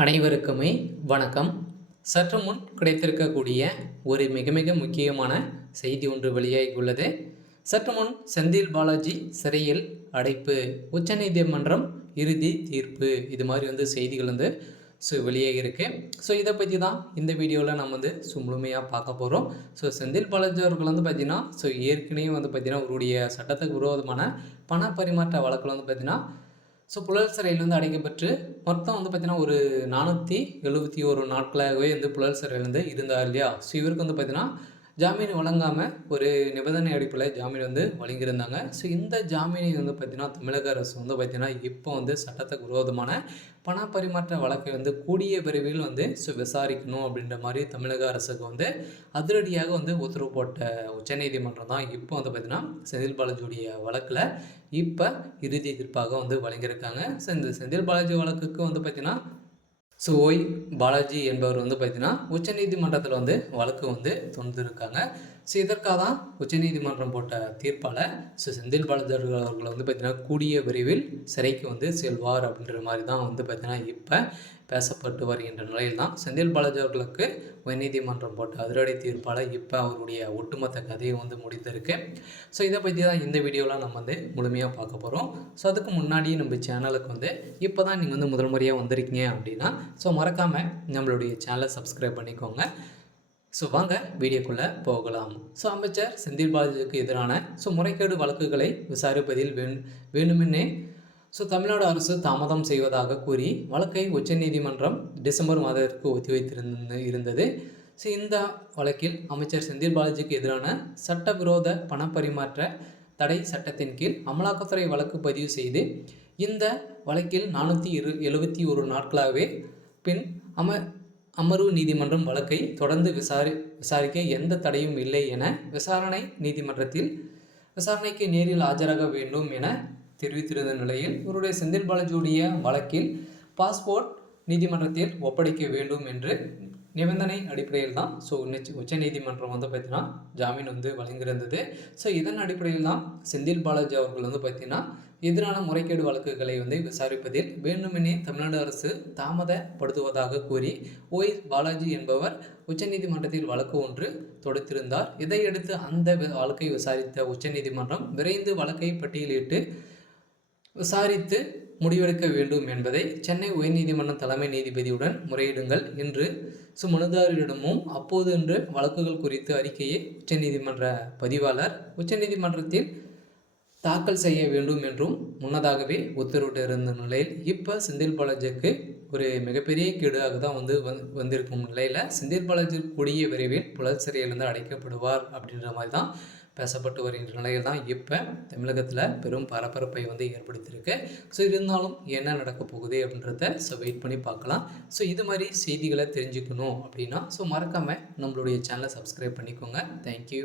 அனைவருக்குமே வணக்கம். சற்று முன் கிடைத்திருக்கக்கூடிய ஒரு மிக மிக முக்கியமான செய்தி ஒன்று வெளியாகியுள்ளது. சற்று முன் செந்தில் பாலாஜி சிறையில் அடைப்பு, உச்சநீதிமன்றம் இறுதி தீர்ப்பு, இது மாதிரி செய்திகள் வெளியாகியிருக்கு. இதை பற்றி தான் இந்த வீடியோவில் நம்ம முழுமையாக பார்க்க போகிறோம். செந்தில் பாலாஜி அவர்கள் பார்த்தீங்கன்னா ஏற்கனவே பார்த்தீங்கன்னா அவருடைய சட்டத்துக்கு விரோதமான பண பரிமாற்ற வழக்கில் பார்த்தீங்கன்னா புழல் சிறையில் அடைக்கப்பட்டு மொத்தம் பார்த்தீங்கன்னா ஒரு 471 நாட்களாகவே புழல் சிறையில் இருந்தார் இல்லையா. இவருக்கு பார்த்தீங்கன்னா ஜாமீன் வழங்காமல் ஒரு நிபந்தனை அடிப்படையில் ஜாமீன் வழங்கியிருந்தாங்க. இந்த ஜாமீனை பார்த்தீங்கன்னா தமிழக அரசு பார்த்தீங்கன்னா இப்போ சட்டத்துக்கு விரோதமான பண பரிமாற்ற வழக்கை கூடிய விரைவில் விசாரிக்கணும் அப்படின்ற மாதிரி தமிழக அரசுக்கு அதிரடியாக உத்தரவு போட்ட உச்சநீதிமன்றம் தான் இப்போ பார்த்தீங்கன்னா செந்தில் பாலாஜியுடைய வழக்கில் இப்போ இறுதி தீர்ப்பாக வழங்கியிருக்காங்க. இந்த செந்தில் பாலாஜி வழக்குக்கு பார்த்தீங்கன்னா ஓய் பாலாஜி என்பவர் பார்த்தீங்கன்னா உச்சநீதிமன்றத்தில் வழக்கு தொடுத்திருக்காங்க. இதற்காக தான் உச்சநீதிமன்றம் போட்ட தீர்ப்பால் செந்தில் பாலாஜி அவர்கள் பார்த்தீங்கன்னா கூடிய விரைவில் சிறைக்கு செல்வார் அப்படின்ற மாதிரி தான் பார்த்தீங்கன்னா இப்போ பேசப்பட்டு வருகின்ற நிலையில் தான் செந்தில் பாலாஜி அவர்களுக்கு உயர்நீதிமன்றம் போட்ட அதிரடி தீர்ப்பால் இப்போ அவருடைய ஒட்டுமொத்த கதையை முடிந்திருக்கு. இதை பற்றி தான் இந்த வீடியோவில் நம்ம முழுமையாக பார்க்க போகிறோம். அதுக்கு முன்னாடி நம்ம சேனலுக்கு இப்போ தான் நீங்கள் முதல் முறையாக வந்திருக்கீங்க அப்படின்னா மறக்காமல் நம்மளுடைய சேனலை சப்ஸ்கிரைப் பண்ணிக்கோங்க. வாங்க வீடியோக்குள்ளே போகலாம். அமைச்சர் செந்தில் பாலாஜிக்கு எதிரான முறைகேடு வழக்குகளை விசாரிப்பதில் வேண்டுமென்னே தமிழ்நாடு அரசு தாமதம் செய்வதாக கூறி வழக்கை உச்சநீதிமன்றம் டிசம்பர் மாதத்திற்கு ஒத்திவைத்திருந்தது. இந்த வழக்கில் அமைச்சர் செந்தில் பாலாஜிக்கு எதிரான சட்டவிரோத பணப்பரிமாற்ற தடை சட்டத்தின் கீழ் அமலாக்கத்துறை வழக்கு பதிவு செய்து இந்த வழக்கில் 471 நாட்களாகவே பின் அமர்வு நீதிமன்றம் வழக்கை தொடர்ந்து விசாரிக்க எந்த தடையும் இல்லை என விசாரணைக்கு நேரில் ஆஜராக வேண்டும் என தெரிவித்திருந்த நிலையில் இவருடைய செந்தில் பாலாஜியுடைய வழக்கில் பாஸ்போர்ட் நீதிமன்றத்தில் ஒப்படைக்க வேண்டும் என்று நிபந்தனை அடிப்படையில் தான் உச்சநீதிமன்றம் பார்த்தீங்கன்னா ஜாமீன் வழங்கியிருந்தது. இதன் அடிப்படையில் தான் செந்தில் பாலாஜி அவர்கள் பார்த்தீங்கன்னா எதிரான முறைகேடு வழக்குகளை விசாரிப்பதில் வேண்டுமெனே தமிழ்நாடு அரசு தாமதப்படுத்துவதாக கூறி ஓய் பாலாஜி என்பவர் உச்சநீதிமன்றத்தில் வழக்கு ஒன்று தொடுத்திருந்தார். இதையடுத்து அந்த வழக்கை விசாரித்த உச்சநீதிமன்றம் விரைந்து வழக்கை பட்டியலிட்டு விசாரித்து முடிவெடுக்க வேண்டும் என்பதை சென்னை உயர்நீதிமன்றம் தலைமை நீதிபதியுடன் முறையிடுங்கள் என்று மனுதாரரிடமும் அப்போது என்று வழக்குகள் குறித்து அறிக்கையை உச்சநீதிமன்ற பதிவாளர் உச்சநீதிமன்றத்தில் தாக்கல் செய்ய வேண்டும் என்றும் முன்னதாகவே உத்தரவிட்டிருந்த நிலையில் இப்போ செந்தில் பாலாஜிக்கு ஒரு மிகப்பெரிய கீடாக தான் வந்திருக்கும் நிலையில் செந்தில் பாலாஜி கூடிய விரைவில் புழல் சிறையிலிருந்து அடைக்கப்படுவார் அப்படின்ற மாதிரி தான் பேசப்பட்டு வருகின்ற நிலையில் தான் இப்போ தமிழகத்தில் பெரும் பரபரப்பை ஏற்படுத்தியிருக்கு. இருந்தாலும் என்ன நடக்க போகுது அப்படின்றத வெயிட் பண்ணி பார்க்கலாம். இது மாதிரி செய்திகளை தெரிஞ்சுக்கணும் அப்படின்னா மறக்காமல் நம்மளுடைய சேனலை சப்ஸ்கிரைப் பண்ணிக்கோங்க. தேங்க்யூ.